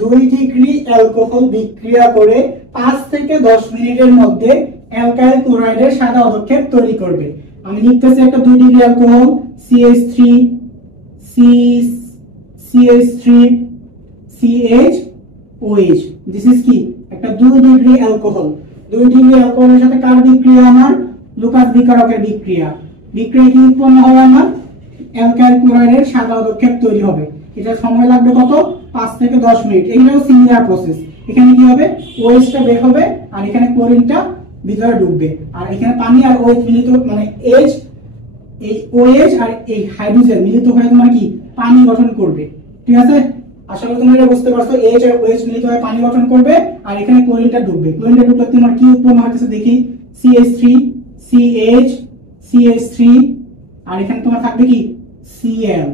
2 ডিগ্রি অ্যালকোহল বিক্রিয়া করে 5 থেকে 10 মিনিটের মধ্যে অ্যালকাইল ক্লোরাইডের সাদা অধক্ষেপ তৈরি করবে। আমি লিখতেছি একটা 2 degree alcohol CH3 CHOH, this is কি একটা 2 ডিগ্রি অ্যালকোহল। 2 ডিগ্রি অ্যালকোহলের সাথে কার বিক্রিয়া, আমার লুকাস বিকারকের বিক্রিয়া। বিক্রিয়া কি উৎপন্ন হবে, আমার অ্যালকাইল ক্লোরাইডের সাদা অধক্ষেপ তৈরি হবে। এটা সময় লাগবে কত, 5 থেকে 10 মিনিট। এইটাও সিমিলার প্রসেস। এখানে কি হবে, OH টা বের হবে, আর এখানে ক্লোরিনটা ভিতরে ঢুকবে, আর এখানে পানি আর OH মিলিত, মানে এই OH আর এই হাইড্রোজেন মিলিত হয়ে তোমার কি পানি গঠন করবে। ঠিক আছে, আশা করি তোমরা এটা বুঝতে পারছো। এইচ আর OH মিলিত হয়ে পানি গঠন করবে আর এখানে ক্লোরিনটা ডুববে। ক্লোরিনটা ডুবলে তোমার কি উৎপন্ন হচ্ছে দেখি, CH3 CH CH3 আর এখানে তোমার থাকবে কি Cl।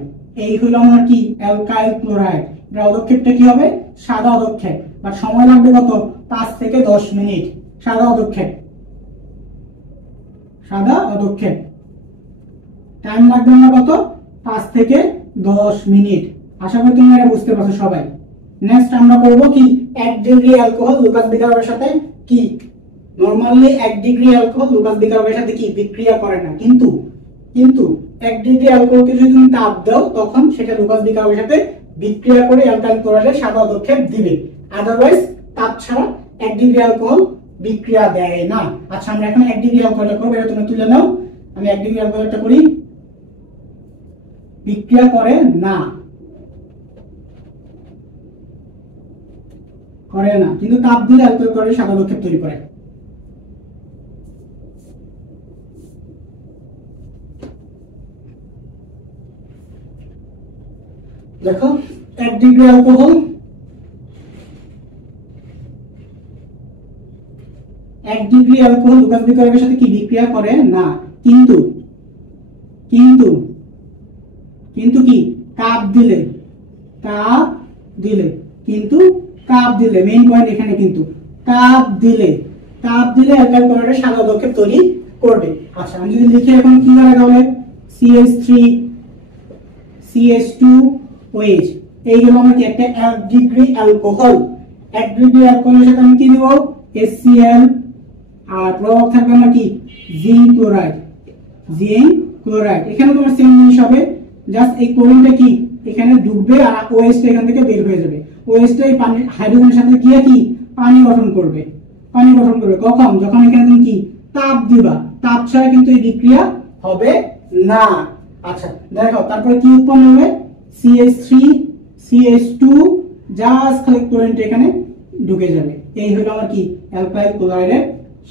এই হলো আমার কি অ্যালকাইল ক্লোরাইড। এর অদক্ষেপটা কি হবে, সাদা অদক্ষেপ। আর সময় লাগবে কত, 5 থেকে 10 মিনিট। সাদা অদক্ষেপ, সাদা অদক্ষেপ টাইম লাগবে না কত, 5 থেকে 10 মিনিট। আশা করি তোমরা এটা বুঝতে পারছো সবাই। নেক্সট আমরা করব কি 1 ডিগ্রি অ্যালকোহল লুকাস বিকারকের সাথে কি, নরমালি 1 ডিগ্রি অ্যালকোহল লুকাস বিকারকের সাথে কি বিক্রিয়া করে না, কিন্তু 1 ডিগ্রি অ্যালকোহলকে যদি তুমি তাপ দাও তখন সেটা লুকাস বিকারকের সাথে বিক্রিয়া করে অ্যালকাইল ক্লোরাইডের সাদা অদক্ষেপ দিবে। আদারওয়াইজ তাপ ছাড়া 1 ডিগ্রি অ্যালকোহল বিক্রিয়া দেয় না। আচ্ছা আমরা এখন 1 ডিগ্রি অ্যালকোহলটা করব, এটা তুমি তুলে নাও। আমি 1 ডিগ্রি অ্যালকোহলটা করি, বিক্রিয়া করে না, কিন্তু তাপ দিলে অ্যালকোহল ক্লোরাইড সাদা অদক্ষেপ তৈরি করে। দেখো 1 degree alcohol, 1 degree alcohol Lucas বিকারকের সাথে কি বিক্রিয়া করে না, কিন্তু কি তাপ দিলে, মেইন পয়েন্ট এখানে, কিন্তু তাপ দিলে অ্যালকাইল ক্লোরাইডের সাদা অদক্ষেপ তৈরি করবে। আচ্ছা আমি যদি লিখি এখন কি হয় তাহলে CH3 CH2OH, এই হলো আমার কি একটা 1 ডিগ্রি অ্যালকোহল। 1 ডিগ্রি অ্যালকোহলের সাথে আমি কি দেব, HCl আর প্রভাব থাকবে আমার কি জিঙ্ক ক্লোরাইড। এখানে তোমার সেম জিনিস হবে, জাস্ট এই ক্লোরিনটা কি এখানে ডুববে আর OH টা এখান থেকে বের হয়ে যাবে। OH টা এই পানি হাইড্রোজেনের সাথে কি পানি গঠন করবে। কখন, যখন এখানে তুমি কি তাপ দিবা। তাপ ছাড়া কিন্তু এই বিক্রিয়া হবে না। আচ্ছা দেখো তারপরে কি উৎপন্ন হবে, CH3 CH2, জাস্ট খালি ক্লোরিনটা এখানে ঢুকে যাবে। এই হলো আমার কি অ্যালকাইল ক্লোরাইডের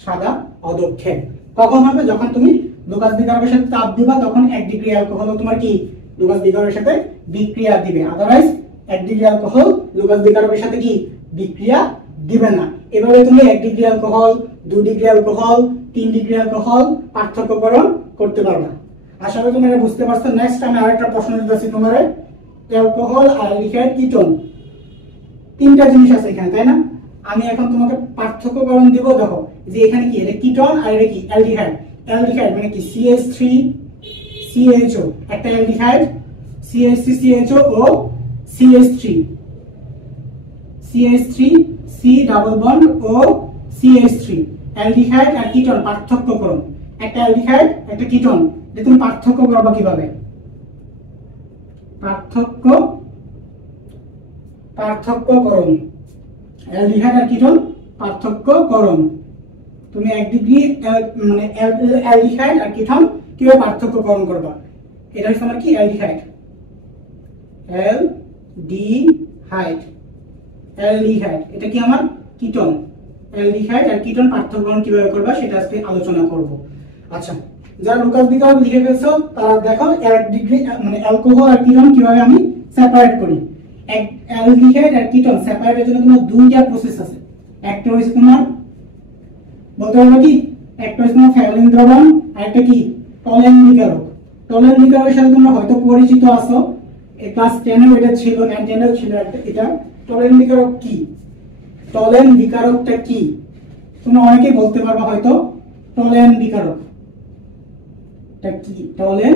সাদা অদক্ষেপ। কখন হবে, যখন তুমি লুকাস বিকারকের সাথে তাপ দিবা তখন 1 ডিগ্রি অ্যালকোহল তোমার কি লুকাস বিকারকের সাথে বিক্রিয়া দিবে। আদারওয়াইজ 1 ডিগ্রি অ্যালকোহল লুকাস বিকারকের সাথে কি বিক্রিয়া দিবে না। এভাবে তুমি 1 degree alcohol, 2 degree alcohol, 3 degree alcohol পার্থক্যকরণ করতে পারবা। আশা করি তোমরা বুঝতে পারছো। নেক্সট আমি আরেকটা প্রশ্ন দিতেছি তোমারে, অ্যালকোহল, অ্যালডিহাইড, কিটোন, তিনটা জিনিস আছে এখানে, তাই না? আমি এখন তোমাকে পার্থক্যকরণ দিব। দেখো যে এখানে কি, এটা কিটোন আর এটা কি অ্যালডিহাইড। অ্যালডিহাইড মানে কি CH3 CHO, একটা অ্যালডিহাইড CH3 CHO ও CH3 C ডাবল বন্ড ও CH3। অ্যালডিহাইড আর কিটোন পার্থক্যকরণ, একটা অ্যালডিহাইড একটা কিটোন, যে তুমি পার্থক্য করবা কিভাবে, পার্থক্যকরণ, অ্যালডিহাইড আর কিটোন পার্থক্যকরণ। তুমি 1 ডিগ্রি মানে অ্যালডিহাইড আর কিটোন কিভাবে পার্থক্যকরণ করবা। এটা হচ্ছে আমার কি অ্যালডিহাইড, অ্যালডিহাইড, এটা কি আমার কিটোন। অ্যালডিহাইড আর কিটোন পার্থক্যকরণ কিভাবে করবা সেটা আজকে আলোচনা করব। আচ্ছা যারা লুকাস বিকারক লিখে ফেলছো তারা দেখো 1 ডিগ্রি মানে অ্যালকোহল আর কিটোন কিভাবে আমি সেপারেট করি। অ্যালডিহাইড আর কিটোন সেপারেটের জন্য তোমার দুইটা প্রসেস আছে। একটা হচ্ছে তোমার বলতে পারবো কি, একটা হচ্ছে তোমার ফ্যাগলিন দ্রবণ আর একটা কি টলেন বিকারক। টলেন বিকারকের সাথে তোমরা হয়তো পরিচিত আছো, ক্লাস 10 এ এটা ছিল, 9 10 এও ছিল এটা। টলেন বিকারক কি, টলেন বিকারকটা কি তোমরা অনেকেই বলতে পারবা হয়তো। টলেন বিকারক কি, টলেন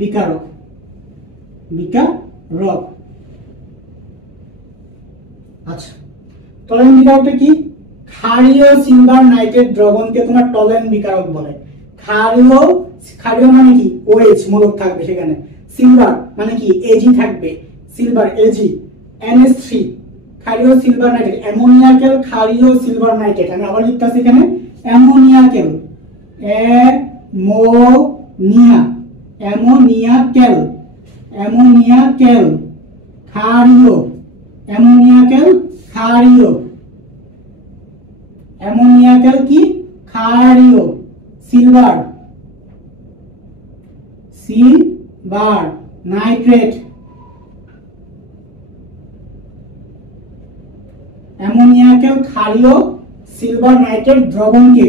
বিকারক, আচ্ছা টলেন বিকারকটা কি, ক্ষারীয় সিলভার নাইট্রেট দ্রবণকে তোমার টলেন বিকারক বলে। ক্ষারীয় মানে কি OH মূলক থাকবে সেখানে, সিলভার মানে কি Ag থাকবে, সিলভার Ag, NH3 ক্ষারীয় সিলভার নাইট্রেট, অ্যামোনিয়াকেল ক্ষারীয় সিলভার নাইট্রেট। আমি আবার লিখতেছি এখানে অ্যামোনিয়াকেল, অ্যামোনিয়াকেল ক্ষারীয়, অ্যামোনিয়াকেল কি ক্ষারীয়, সিলভার নাইট্রেট, অ্যামোনিয়াকের ক্ষারীয় সিলভার নাইট্রেট দ্রবণকে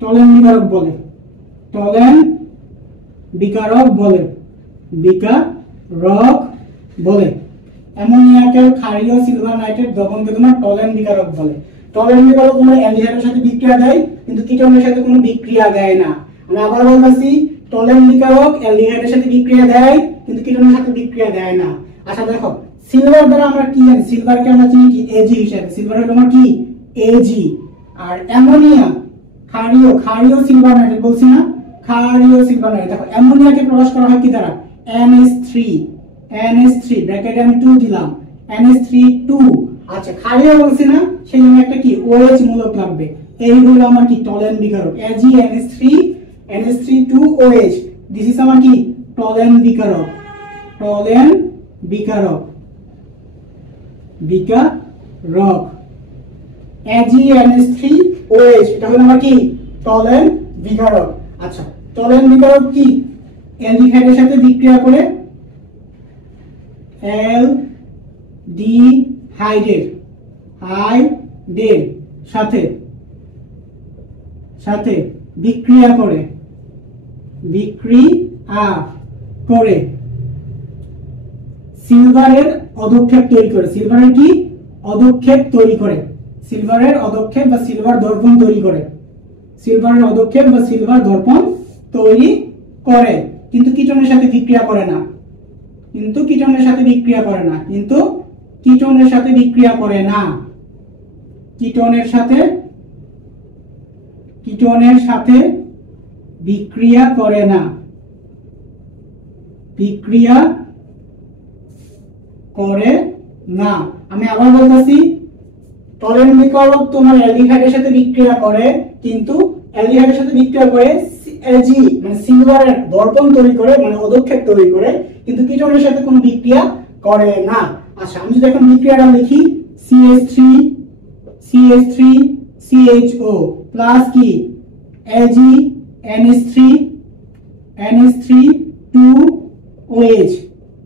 টলেন বিকারক বলে। টলেন বিকারক বলে। অ্যামোনিয়াকের ক্ষারীয় সিলভার নাইট্রেট দ্রবণকে তোমার টলেন বিকারক বলে। টলেন বিকারক তোমার অ্যালডিহাইডের সাথে বিক্রিয়া দেয় কিন্তু কিটোনের সাথে কোনো বিক্রিয়া দেয় না। আমি আবার বলতেছি, টলেন বিকারক অ্যালডিহাইডের সাথে বিক্রিয়া দেয় কিন্তু কিটোনের সাথে বিক্রিয়া দেয় না। আচ্ছা দেখো, সিলভার দ্বারা আমরা কি জানি? সিলভারকে আমরা চিনি কি? Ag হিসেবে। সিলভার হলো আমার কি? Ag। আর অ্যামোনিয়া ক্ষারীয় সিলভার নাইট্রেট বলছি না? ক্ষারীয় সিলভার নাইট্রেট। দেখো অ্যামোনিয়াকে প্রকাশ করা হয় কি দ্বারা? NH3 ব্র্যাকেটে আমি 2 দিলাম, NH3 2। আচ্ছা ক্ষারীয় বলছি না, সেই জন্য একটা কি OH মূলক লাগবে। এই হলো আমার কি Tollen বিকারক। AgNH3 2OH, this is আমার কি টলেন বিকারক। AgNH3OH, এটা হলো আমার কি টলেন বিকারক। আচ্ছা টলেন বিকারক কি? অ্যালডিহাইডের সাথে বিক্রিয়া করে অ্যালডিহাইডের সাথে বিক্রিয়া করে সিলভারের অধক্ষেপ তৈরি করে। সিলভারের কি অধক্ষেপ তৈরি করে? সিলভারের অধক্ষেপ বা সিলভার দর্পণ তৈরি করে। সিলভারের অধক্ষেপ বা সিলভার দর্পণ তৈরি করে কিন্তু কিটোনের সাথে বিক্রিয়া করে না। কিটোনের সাথে বিক্রিয়া করে না। আমি আবার বলতেছি, টলেন বিকারক তোমার অ্যালডিহাইডের সাথে বিক্রিয়া করে কিন্তু অ্যালডিহাইডের সাথে বিক্রিয়া করে Ag মানে সিলভারের দর্পণ তৈরি করে, মানে অধক্ষেপ তৈরি করে কিন্তু কিটোনের সাথে কোনো বিক্রিয়া করে না। আচ্ছা আমি যদি এখন বিক্রিয়াটা লিখি, CH3CHO প্লাস কি AgNH3 2OH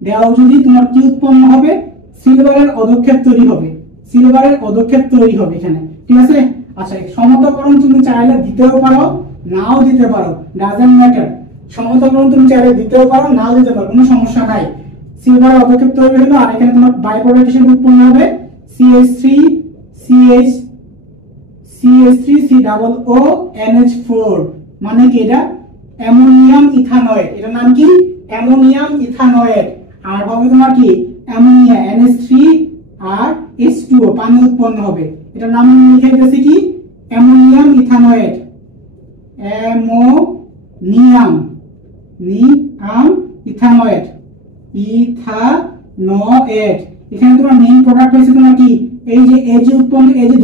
দেওয়া যদি তোমার কি উৎপন্ন হবে? সিলভারের অধক্ষেপ তৈরি হবে এখানে, ঠিক আছে? আচ্ছা সমতাকরণ তুমি চাইলে দিতেও পারো, নাও দিতে পারো, ডাজন্ট ম্যাটার। সমতাকরণ তুমি চাইলে দিতেও পারো, নাও দিতে পারো, কোনো সমস্যা নাই। সিলভারের অধক্ষেপ তৈরি হলো আর এখানে তোমার বাই প্রোডাক্ট হিসেবে উৎপন্ন হবে CH3COONH4, মানে কি এটা অ্যামোনিয়াম ইথানয়েড। এটার নাম কি? অ্যামোনিয়াম ইথানয়েড। আর হবে তোমার কি অ্যামোনিয়া NH3 আর H2O, পানি উৎপন্ন হবে। এটার নাম লিখে দিয়েছি কি অ্যামোনিয়াম ইথানয়েড। ইথানয়েড। এখানে তোমার মেইন প্রোডাক্ট হয়েছে তোমার কি এই যে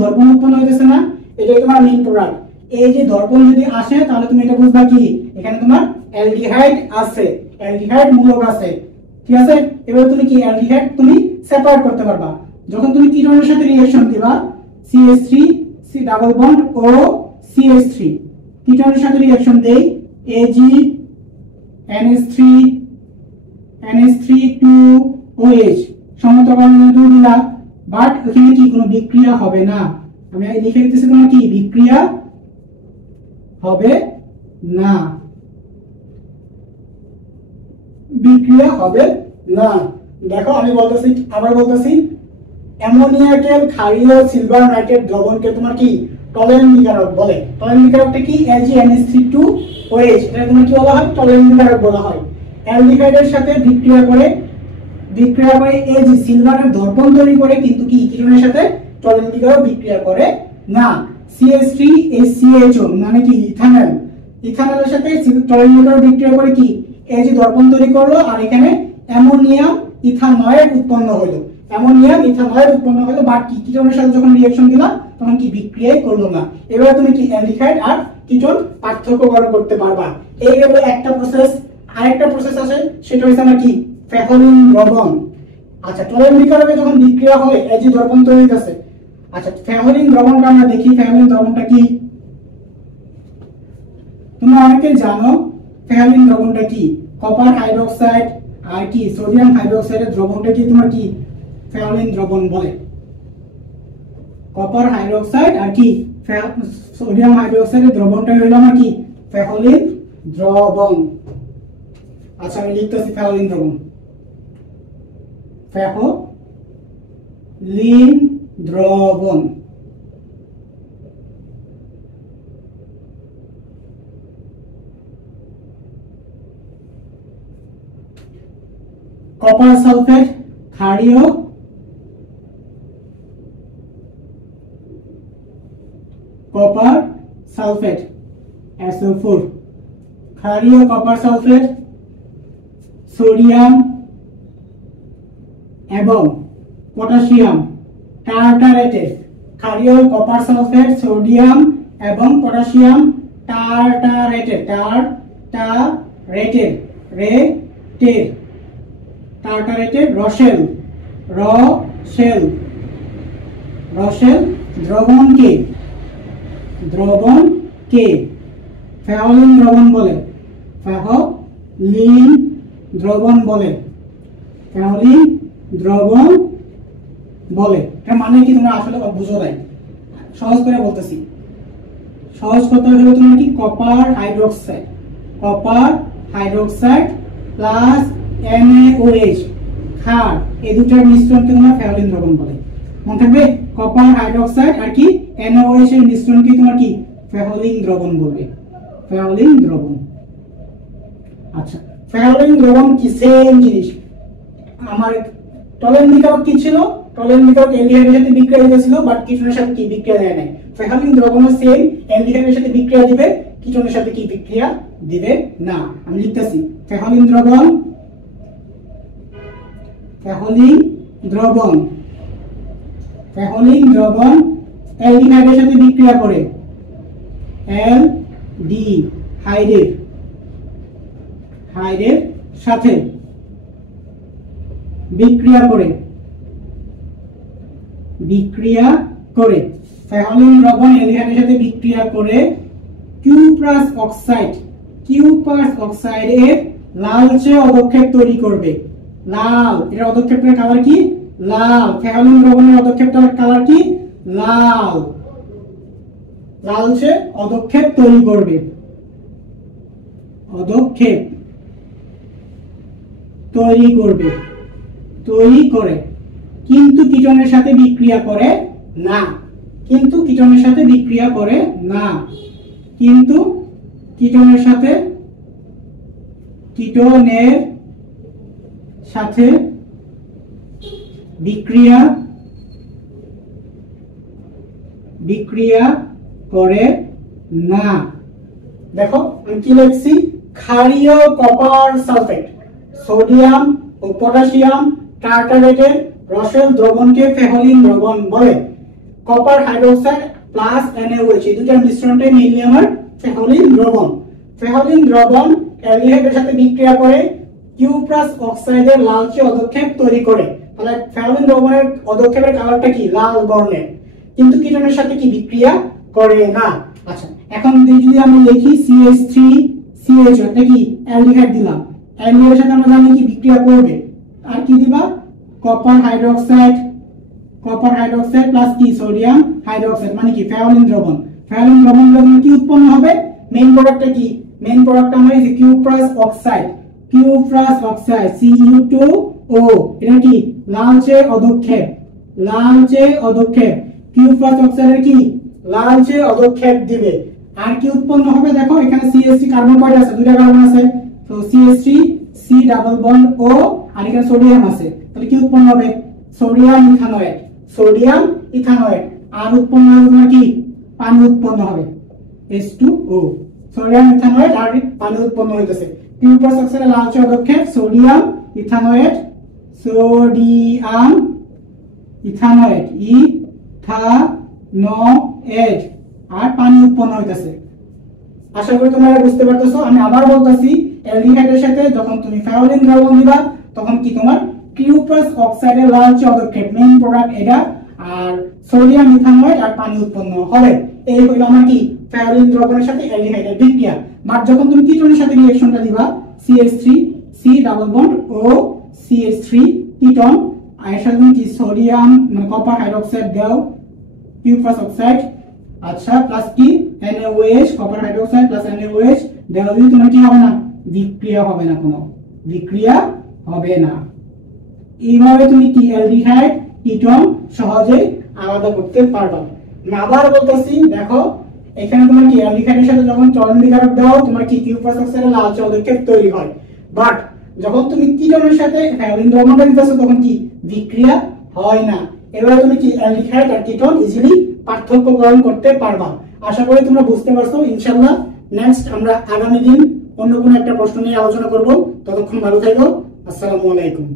দর্পণ উৎপন্ন হয়েছে না, এটাই তোমার মেইন প্রোডাক্ট। এই যে দর্পণ যদি আসে তাহলে তুমি এটা বুঝবা কি এখানে তোমার অ্যালডিহাইড আছে, অ্যালডিহাইড মূলক আছে, ঠিক আছে? এবার তুমি কি অ্যালডিহাইড তুমি সেপারেট করতে পারবা। যখন তুমি কিটোনের সাথে রিঅ্যাকশন দিবা CH3 C ডাবল বন্ড ও CH3, কিটোনের সাথে রিঅ্যাকশন দেই AgNH3 2OH, সমতাকরণ দিলা, বাট এখানে কি কোনো বিক্রিয়া হবে না। আমি লিখে দিতেছি তোমার কি বিক্রিয়া হবে না। দেখো আমি আবার বলতেছি, অ্যামোনিয়াকে ক্ষারীয় সিলভার নাইট্রেট দ্রবণকে তোমার কি টলেন বিকারক বলে। টলেন বিকারকটা কি AgNH3 2OH, এটা তোমার কি বলা হয়? টলেন বিকারক বলা হয়। অ্যালডিহাইডের সাথে বিক্রিয়া করে Ag সিলভারের দর্পণ তৈরি করে কিন্তু কি কিটোনের সাথে টলেন বিকারক বিক্রিয়া করে না। CH3CHO মানে কি ইথানলের সাথে টলেন বিকারক বিক্রিয়া করে কি Ag দর্পণ তৈরি করলো আর এখানে অ্যামোনিয়াম ইথানয়েড উৎপন্ন হলো। বাট কি কিটোনের সাথে যখন রিঅ্যাকশন দিলা তখন কি বিক্রিয়াই করলো না। এবারে তুমি কি অ্যালডিহাইড আর কিটোন পার্থক্যকরণ করতে পারবা। এই হলো একটা প্রসেস। আরেকটা প্রসেস আছে, সেটা হচ্ছে আমার কি ফ্যাহলিন দ্রবণ। আচ্ছা টলেন বিকারকে যখন বিক্রিয়া হয় Ag দর্পণ তৈরি হচ্ছে। আচ্ছা ফ্যাহলিন দ্রবণটা আমরা দেখি, ফ্যাহলিন দ্রবণটা কি তোমরা অনেকে জানো। ফ্যাহলিন দ্রবণটা কি? কপার হাইড্রোক্সাইড আর কি সোডিয়াম হাইড্রোক্সাইডের দ্রবণটা কি তোমার কি ফেওলিন দ্রবণ বলে। কপার হাইড্রোক্সাইড আর কি সোডিয়াম হাইড্রোক্সাইডের দ্রবণটা হলো আমার কি ফেওলিন দ্রবণ। আচ্ছা আমি লিখতেছি ফেওলিন দ্রবণ, ফেওলিন দ্রবণ। কপার সালফেট ক্ষারীয়, কপার সালফেট SO4 ক্ষারীয় কপার সালফেট সোডিয়াম এবং পটাশিয়াম টার্টারেটেড। ক্ষারীয় কপার সালফেট সোডিয়াম এবং পটাশিয়াম টার্টারেটেড টার্টারেটেড রসেল দ্রবণকে ফেওলিন দ্রবণ বলে, ফেওলিন দ্রবণ বলে, ফেওলিন দ্রবণ বলে। এর মানে কি তোমরা আসলে বুঝো নাই, সহজ করে বলতেছি। সহজ কথা হলো তোমার কি কপার হাইড্রোক্সাইড প্লাস NaOH ক্ষার, এই দুটার মিশ্রণকে তোমরা ফেওলিন দ্রবণ বলে। মনে থাকবে কপার হাইড্রোক্সাইড আর কি NaOH এর মিশ্রণকে তোমার কি ফেওলিন দ্রবণ বলবে, ফেওলিন দ্রবণ। আচ্ছা ফেওলিন দ্রবণ কি সেম জিনিস। আমার টলেন বিকারক কি ছিল, টলেন বিকারক অ্যালডিহাইডের সাথে বিক্রিয়া দিতেছিল, বাট কিটোনের সাথে কি বিক্রিয়া দেয় নাই। ফেওলিন দ্রবণও সেম, অ্যালডিহাইডের সাথে বিক্রিয়া দিবে, কিটোনের সাথে কি বিক্রিয়া দিবে না। আমি লিখতেছি ফেওলিন দ্রবণ, ফেওলিন দ্রবণ অ্যালডিহাইডের সাথে বিক্রিয়া করে, অ্যালডিহাইডের সাথে বিক্রিয়া করে ফেওলিন দ্রবণ অ্যালডিহাইডের সাথে বিক্রিয়া করে কিউপ্রাস অক্সাইডের লালচে অধক্ষেপ তৈরি করবে। লাল, এর অধক্ষেপের কালার কি লাল। ফেওলিন দ্রবণের অধক্ষেপটার কালার কি লাল, লালচে অধক্ষেপ তৈরি করবে, অধক্ষেপ তৈরি করে, কিন্তু কিটোনের সাথে বিক্রিয়া করে না, কিটোনের সাথে বিক্রিয়া করে না। দেখো আমি কি লিখছি, ক্ষারীয় কপার সালফেট সোডিয়াম ও পটাশিয়াম টার্টারেটেড রসেল দ্রবণকে ফেওলিন দ্রবণ বলে। কপার হাইড্রোক্সাইড প্লাস NaOH এই দুটার মিশ্রণটাই মেইনলি আমার ফেওলিন দ্রবণ। ফেওলিন দ্রবণ অ্যালডিহাইডের সাথে বিক্রিয়া করে কিউপ্রাস অক্সাইডের লালচে অধক্ষেপ তৈরি করে। তাহলে ফেওলিন দ্রবণের অধক্ষেপের কালারটা কি লাল বর্ণের, কিন্তু কিটোনের সাথে কি বিক্রিয়া করে না। আচ্ছা এখন যদি আমি লিখি CH3CH এটা কি অ্যালডিহাইড দিলাম, অ্যালডিহাইডের সাথে আমরা জানি কি বিক্রিয়া করবে, আর কি দিবা কপার হাইড্রোক্সাইড প্লাস কি সোডিয়াম হাইড্রোক্সাইড, মানে কি ফেওলিন দ্রবণ। ফেওলিন দ্রবণ যখন কি উৎপন্ন হবে, মেইন প্রোডাক্টটা কি, মেইন প্রোডাক্টটা আমরা এই কিউপ্রাস অক্সাইড Cu2O, এটা কি লালচে অধক্ষেপ, কিউপ্রাস অক্সাইডের কি লালচে অধক্ষেপ দিবে। আর কি উৎপন্ন হবে, দেখো এখানে CH3 কার্বন কয়টা আছে, দুইটা কার্বন আছে, তো CH3 C double bond O, আর এখানে সোডিয়াম আছে, তাহলে কি উৎপন্ন হবে সোডিয়াম ইথানয়েড, আর উৎপন্ন হবে তোমার কি পানি উৎপন্ন হবে H2O, সোডিয়াম ইথানয়েড আর পানি উৎপন্ন হইতেছে। কিউপ্রাস অক্সাইডের লালচে অধক্ষেপ সোডিয়াম ইথানয়েড আর পানি উৎপন্ন হইতেছে। আশা করি তোমরা বুঝতে পারতেছো। আমি আবার বলতেছি, অ্যালডিহাইডের সাথে যখন তুমি ফেওলিন দ্রবণ দিবা, তখন কি তোমার কিউপ্রাস অক্সাইডের লালচে অধক্ষেপ মেইন প্রোডাক্ট এটা, আর সোডিয়াম ইথানয়েড আর পানি উৎপন্ন হবে। এই হলো আমার কি ফেওলিন দ্রবণের সাথে অ্যালডিহাইডের বিক্রিয়া। বাট যখন তুমি কিটোনের সাথে রিঅ্যাকশনটা দিবা, CH3 C double bond O CH3 ketone, আর এর সাথে তুমি কি সোডিয়াম মানে কপার হাইড্রোক্সাইড দাও, কিউপাস অক্সাইড, আচ্ছা প্লাস কি NaOH, copper hydroxide plus NaOH দেওয়া যদি তোমার কি হবে না, বিক্রিয়া হবে না, কোনো বিক্রিয়া হবে না। এইভাবে তুমি কি অ্যালডিহাইড কিটোন সহজে আলাদা করতে পারবা। আমি আবার বলতেছি, দেখো এখানে তোমার কি অ্যালডিহাইডের সাথে যখন চলন বিকারক দাও তোমার কি কিউপাস অক্সাইডের লাল চৌধুরীক্ষেপ তৈরি হয়, বাট যখন তুমি কিটোনের সাথে হ্যালোজিন দ্রবণটা দিতেছো তখন কি বিক্রিয়া হয় না। এবারে তুমি কি অ্যালডিহাইড আর কিটোন ইজিলি পার্থক্য গ্রহণ করতে পারবা। আশা করি তোমরা বুঝতে পারছো। ইনশাআল্লাহ নেক্সট আমরা আগামী দিন অন্য কোনো একটা প্রশ্ন নিয়ে আলোচনা করব। ততক্ষণ ভালো থাকো। আসসালামু আলাইকুম।